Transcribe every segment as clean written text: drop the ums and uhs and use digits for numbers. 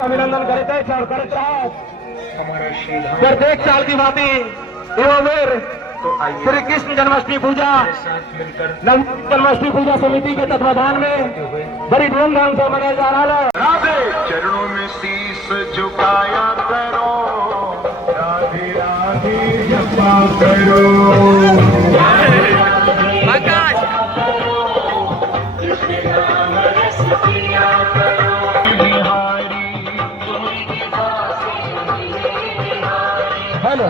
अभिनंदन करते प्रत्येक साल की भांति एवं श्री कृष्ण जन्माष्टमी पूजा जन्माष्टमी पूजा समिति के तत्वाधान में बड़ी धूमधाम से मनाया जा रहा है। राधे चरणों में शीश झुकाया करो, राधे राधे जपा करो। हेलो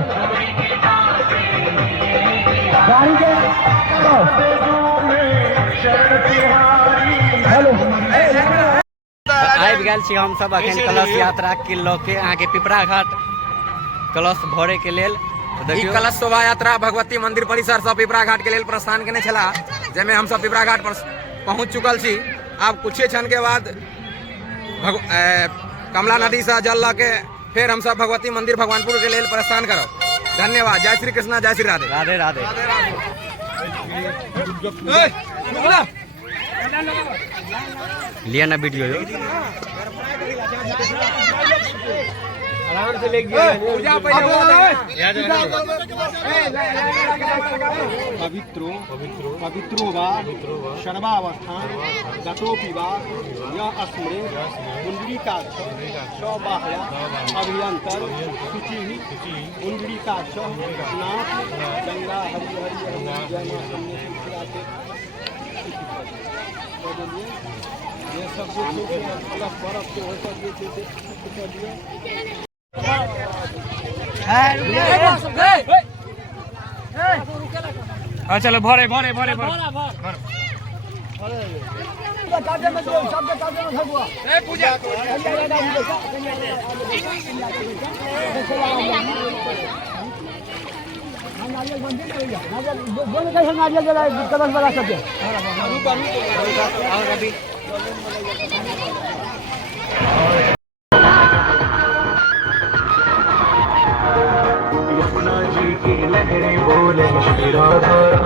आबि गेल छी हम सब अखन कलश यात्रा के लऽ के अहाँ के पिपरा घाट कलश भरे के लेल। कलश शोभा यात्रा भगवती मंदिर परिसर से पिपरा घाट के लेल प्रस्थान केने छला, जेमे हम सब पिपरा घाट पर पहुंच चुकल छी। आब कुछ क्षण के बाद कमला नदी से जल ल के फिर हम सब भगवती मंदिर भगवानपुर के लेल प्रस्थान करब। धन्यवाद। जय श्री कृष्णा, जय श्री राधे। राधे राधे। लिया ना वीडियो यो आराम से लेके पवित्रो वा सर्वावस्थान गतोपि वा यः अस्मरे पुण्डरीकाक्ष सबाह्या अभियंतर शुचिः पुण्डरीकाक्ष नाथ गंगा हरि हरि जय ये सब अलग बर्फ के होकर चलो भरे भरे भरे भरे यमुना जी की लहरें बोले श्री राधा।